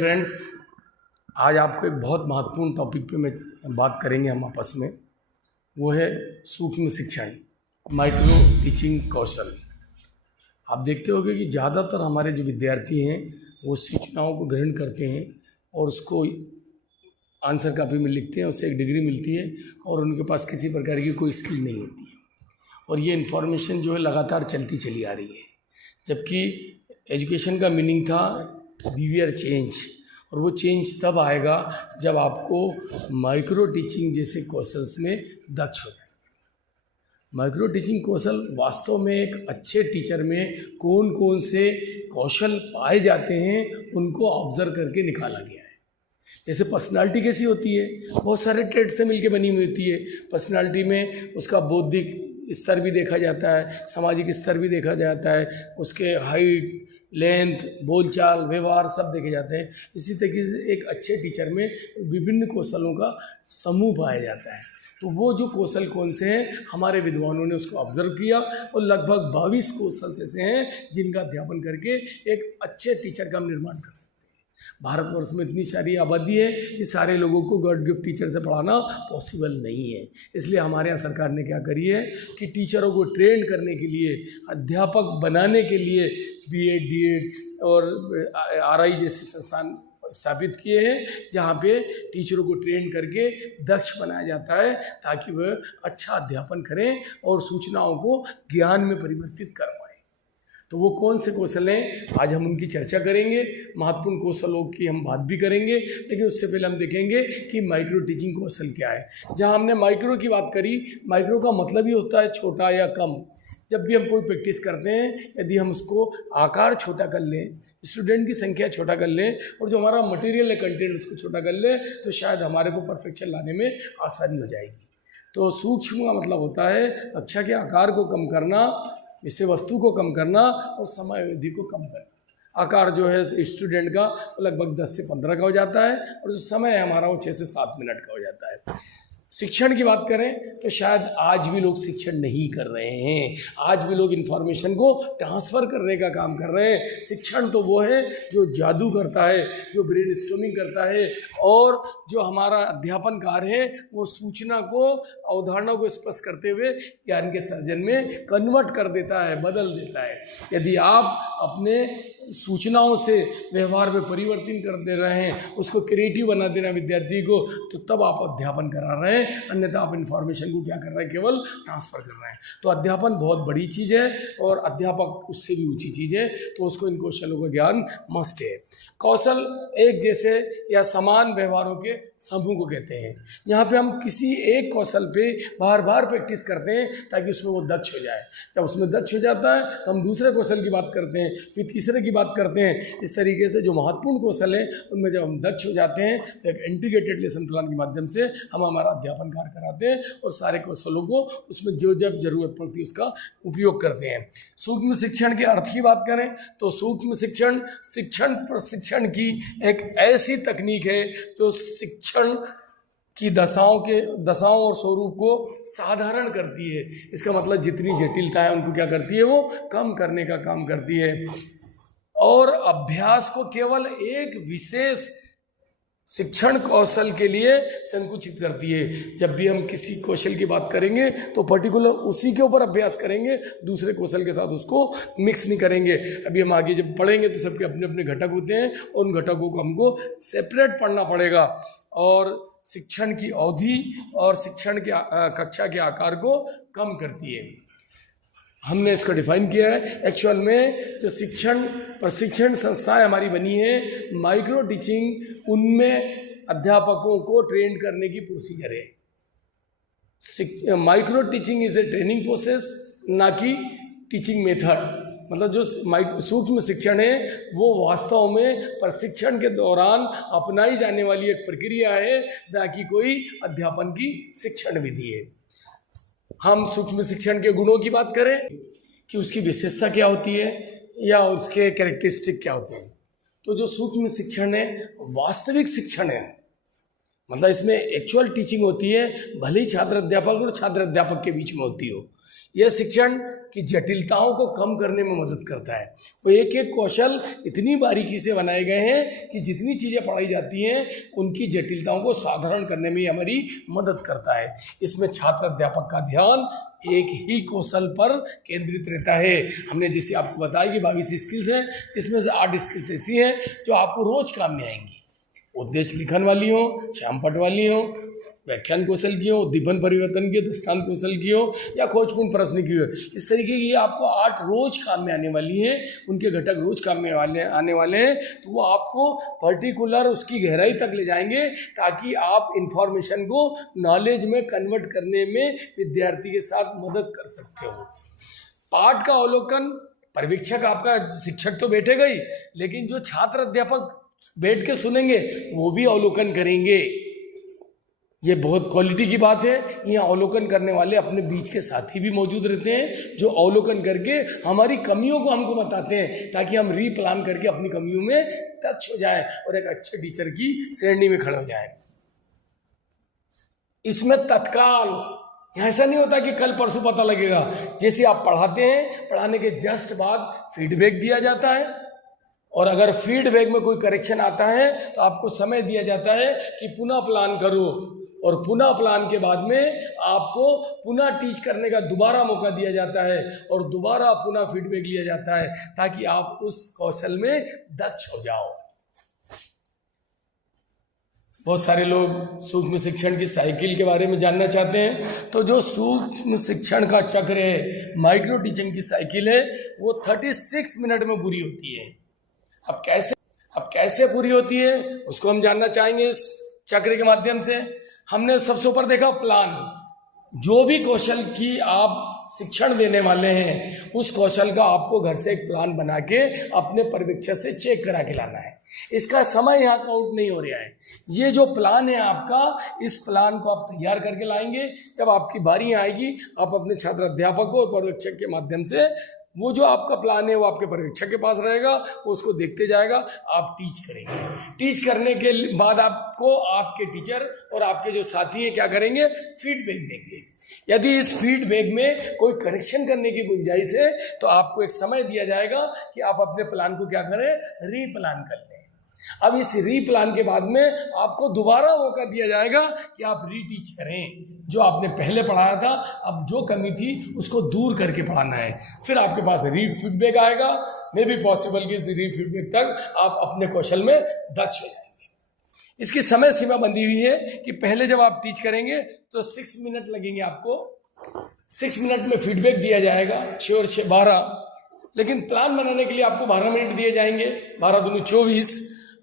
Friends, आज आपको एक बहुत महत्वपूर्ण टॉपिक पे मैं बात करेंगे हम आपस में। वो है सूक्ष्म शिक्षण, माइक्रो टीचिंग कौशल। आप देखते होंगे कि ज़्यादातर हमारे जो विद्यार्थी हैं वो सूचनाओं को ग्रहण करते हैं और उसको आंसर कापी में लिखते हैं, उससे एक डिग्री मिलती है और उनके पास किसी प्रकार की कोई स्किल नहीं होती है। और ये इन्फॉर्मेशन जो है लगातार चलती चली आ रही है, जबकि एजुकेशन का मीनिंग था बिहेवियर चेंज, और वो चेंज तब आएगा जब आपको माइक्रो टीचिंग जैसे कौशल्स में दक्ष हो जाए। माइक्रो टीचिंग कौशल वास्तव में एक अच्छे टीचर में कौन कौन से कौशल पाए जाते हैं उनको ऑब्जर्व करके निकाला गया है। जैसे पर्सनालिटी कैसी होती है, बहुत सारे ट्रेड से मिलके बनी हुई होती है। पर्सनालिटी में उसका बौद्धिक स्तर भी देखा जाता है, सामाजिक स्तर भी देखा जाता है, उसके हाइट, लेंथ, बोलचाल, व्यवहार सब देखे जाते हैं। इसी तरीके से एक अच्छे टीचर में विभिन्न कौशलों का समूह पाया जाता है। तो वो जो कौशल कौन से हैं, हमारे विद्वानों ने उसको ऑब्जर्व किया और लगभग 22 कौशल ऐसे हैं जिनका अध्यापन करके एक अच्छे टीचर का हम निर्माण कर सकते हैं। भारतवर्ष में इतनी सारी आबादी है कि सारे लोगों को गॉड गिफ्ट टीचर से पढ़ाना पॉसिबल नहीं है। इसलिए हमारे यहाँ सरकार ने क्या करी है कि टीचरों को ट्रेन करने के लिए, अध्यापक बनाने के लिए बीएड, डीएड और आरआई जैसे संस्थान स्थापित किए हैं, जहाँ पे टीचरों को ट्रेन करके दक्ष बनाया जाता है ताकि वह अच्छा अध्यापन करें और सूचनाओं को ज्ञान में परिवर्तित कर पाएँ। तो वो कौन से कौशल हैं, आज हम उनकी चर्चा करेंगे। महत्वपूर्ण कौशलों की हम बात भी करेंगे, लेकिन उससे पहले हम देखेंगे कि माइक्रो टीचिंग कौशल क्या है। जहाँ हमने माइक्रो की बात करी, माइक्रो का मतलब ही होता है छोटा या कम। जब भी हम कोई प्रैक्टिस करते हैं, यदि हम उसको आकार छोटा कर लें, स्टूडेंट की संख्या छोटा कर लें और जो हमारा मटेरियल है, कंटेंट, उसको छोटा कर लें, तो शायद हमारे को परफेक्शन लाने में आसानी हो जाएगी। तो सूक्ष्म का मतलब होता है कक्षा के आकार को कम करना, विषय वस्तु को कम करना और समय अवधि को कम करना। आकार जो है स्टूडेंट का लगभग 10 से 15 का हो जाता है और जो समय है हमारा वो 6 से 7 मिनट का हो जाता है। शिक्षण की बात करें तो शायद आज भी लोग शिक्षण नहीं कर रहे हैं, आज भी लोग इन्फॉर्मेशन को ट्रांसफ़र करने का काम कर रहे हैं। शिक्षण तो वो है जो जादू करता है, जो ब्रेन स्टॉर्मिंग करता है, और जो हमारा अध्यापन कार्य है वो सूचना को, अवधारणा को स्पष्ट करते हुए ज्ञान के सर्जन में कन्वर्ट कर देता है, बदल देता है। यदि आप अपने सूचनाओं से व्यवहार में परिवर्तन कर दे रहे हैं, उसको क्रिएटिव बना दे रहे हैं विद्यार्थी को, तो तब आप अध्यापन करा रहे हैं। अन्यथा आप इन्फॉर्मेशन को क्या कर रहे हैं, केवल ट्रांसफ़र कर रहे हैं। तो अध्यापन बहुत बड़ी चीज़ है और अध्यापक उससे भी ऊंची चीज़ है, तो उसको इन कौशलों का ज्ञान मस्ट है। कौशल एक जैसे या समान व्यवहारों के समूह को कहते हैं। यहाँ पे हम किसी एक कौशल पे बार बार प्रैक्टिस करते हैं ताकि उसमें वो दक्ष हो जाए। जब उसमें दक्ष हो जाता है तो हम दूसरे कौशल की बात करते हैं, फिर तीसरे की बात करते हैं। इस तरीके से जो महत्वपूर्ण कौशल हैं उनमें जब हम दक्ष हो जाते हैं तो एक इंटीग्रेटेड लेसन प्लान के माध्यम से हम हमारा अध्यापन कार्य कराते हैं और सारे कौशलों को उसमें जो जब जरूरत पड़ती है उसका उपयोग करते हैं। सूक्ष्म शिक्षण के अर्थ की बात करें तो सूक्ष्म शिक्षण शिक्षण प्रशिक्षण की एक ऐसी तकनीक है जो शिक्षण की दशाओं और स्वरूप को साधारण करती है। इसका मतलब जितनी जटिलता है उनको क्या करती है, वो कम करने का काम करती है और अभ्यास को केवल एक विशेष शिक्षण कौशल के लिए संकुचित करती है। जब भी हम किसी कौशल की बात करेंगे तो पर्टिकुलर उसी के ऊपर अभ्यास करेंगे, दूसरे कौशल के साथ उसको मिक्स नहीं करेंगे। अभी हम आगे जब पढ़ेंगे तो सबके अपने अपने घटक होते हैं और उन घटकों को हमको सेपरेट पढ़ना पड़ेगा। और शिक्षण की अवधि और शिक्षण के कक्षा के आकार को कम करती है। हमने इसको डिफाइन किया है। एक्चुअल में जो शिक्षण प्रशिक्षण संस्थाएं हमारी बनी है माइक्रो टीचिंग, उनमें अध्यापकों को ट्रेन करने की प्रोसीजर है। Micro teaching is a training process, ना कि टीचिंग मेथड। मतलब जो सूक्ष्म शिक्षण है वो वास्तव में प्रशिक्षण के दौरान अपनाई जाने वाली एक प्रक्रिया है, ना कि कोई अध्यापन की शिक्षण विधि है। हम सूक्ष्म शिक्षण के गुणों की बात करें कि उसकी विशेषता क्या होती है या उसके कैरेक्टरिस्टिक क्या होते हैं, तो जो सूक्ष्म शिक्षण है वास्तविक शिक्षण है। मतलब इसमें एक्चुअल टीचिंग होती है, भले ही छात्र अध्यापक और छात्र अध्यापक के बीच में होती हो। यह शिक्षण की जटिलताओं को कम करने में मदद करता है। वो एक एक कौशल इतनी बारीकी से बनाए गए हैं कि जितनी चीज़ें पढ़ाई जाती हैं उनकी जटिलताओं को साधारण करने में हमारी मदद करता है। इसमें छात्र अध्यापक का ध्यान एक ही कौशल पर केंद्रित रहता है। हमने जैसे आपको बताया कि 22 स्किल्स हैं, जिसमें से 8 स्किल्स ऐसी हैं जो आपको रोज काम में आएंगी। उद्देश्य लिखन वाली हो, श्यामपट वाली हो, व्याख्यान कौशल की हो, उद्दीपन परिवर्तन की, दृष्टांत कौशल की हो या खोजपूर्ण प्रश्न की हो। इस तरीके की आपको 8 रोज काम में आने वाली हैं, उनके घटक रोज काम में आने वाले हैं। तो वो आपको पर्टिकुलर उसकी गहराई तक ले जाएंगे ताकि आप इंफॉर्मेशन को नॉलेज में कन्वर्ट करने में विद्यार्थी के साथ मदद कर सकते हो। पाठ का अवलोकन पर्यवेक्षक आपका शिक्षक तो बैठेगा ही, लेकिन जो छात्र अध्यापक बैठ के सुनेंगे वो भी अवलोकन करेंगे। ये बहुत क्वालिटी की बात है। यहाँ अवलोकन करने वाले अपने बीच के साथी भी मौजूद रहते हैं जो अवलोकन करके हमारी कमियों को हमको बताते हैं ताकि हम रीप्लान करके अपनी कमियों में दक्ष हो जाएं और एक अच्छे टीचर की श्रेणी में खड़े हो जाएं। इसमें तत्काल, यहाँ ऐसा नहीं होता कि कल परसों पता लगेगा। जैसे आप पढ़ाते हैं, पढ़ाने के जस्ट बाद फीडबैक दिया जाता है और अगर फीडबैक में कोई करेक्शन आता है तो आपको समय दिया जाता है कि पुनः प्लान करो, और पुनः प्लान के बाद में आपको पुनः टीच करने का दोबारा मौका दिया जाता है और दोबारा पुनः फीडबैक लिया जाता है ताकि आप उस कौशल में दक्ष हो जाओ। बहुत सारे लोग सूक्ष्म शिक्षण की साइकिल के बारे में जानना चाहते हैं। तो जो सूक्ष्म शिक्षण का चक्र है, माइक्रो टीचिंग की साइकिल है, वो 36 मिनट में पूरी होती है। अब कैसे पूरी होती है उसको हम जानना चाहेंगे इस चक्र के माध्यम से। हमने सबसे ऊपर देखा प्लान। जो भी कौशल की आप शिक्षण देने वाले हैं उस कौशल का आपको घर से एक प्लान बना के अपने पर्यवेक्षक से चेक करा के लाना है। इसका समय यहाँ काउंट नहीं हो रहा है। ये जो प्लान है आपका, इस प्लान को आप तैयार करके लाएंगे। जब आपकी बारी आएगी आप अपने छात्र अध्यापक और पर्यवेक्षक के माध्यम से वो जो आपका प्लान है वो आपके पर्यवेक्षक के पास रहेगा, वो उसको देखते जाएगा, आप टीच करेंगे। टीच करने के बाद आपको आपके टीचर और आपके जो साथी हैं क्या करेंगे, फीडबैक देंगे। यदि इस फीडबैक में कोई करेक्शन करने की गुंजाइश है तो आपको एक समय दिया जाएगा कि आप अपने प्लान को क्या करें, रीप्लान कर लें। अब इस रीप्लान के बाद में आपको दोबारा मौका दिया जाएगा कि आप रीटीच करें जो आपने पहले पढ़ाया था। अब जो कमी थी उसको दूर करके पढ़ाना है। फिर आपके पास रीफीडबैक आएगा। मे बी पॉसिबल कि इस रीफीडबैक तक आप अपने कौशल में दक्ष हो जाएंगे। इसकी समय सीमा बंधी हुई है कि पहले जब आप टीच करेंगे तो 6 मिनट लगेंगे आपको। 6 मिनट में फीडबैक दिया जाएगा, 6 और 6 12। लेकिन प्लान बनाने के लिए आपको 12 मिनट दिए जाएंगे, 12 दूनी 24।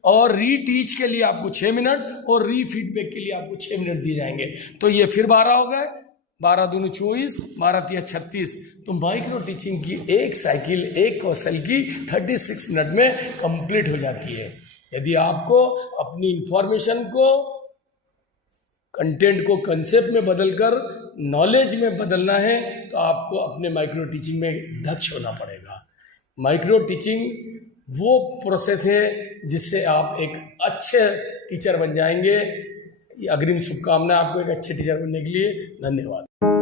और रीटीच के लिए आपको 6 मिनट और रीफीडबैक के लिए आपको 6 मिनट दिए जाएंगे। तो ये फिर 12 हो गए, 12 दूनी 24, 12 तिया 36। तो माइक्रो टीचिंग की एक साइकिल, एक कौशल की 36 मिनट में कंप्लीट हो जाती है। यदि आपको अपनी इंफॉर्मेशन को, कंटेंट को कंसेप्ट में बदलकर नॉलेज में बदलना है तो आपको अपने माइक्रो टीचिंग में दक्ष होना पड़ेगा। माइक्रो टीचिंग वो प्रोसेस है जिससे आप एक अच्छे टीचर बन जाएंगे। अग्रिम शुभकामनाएं आपको एक अच्छे टीचर बनने के लिए। धन्यवाद।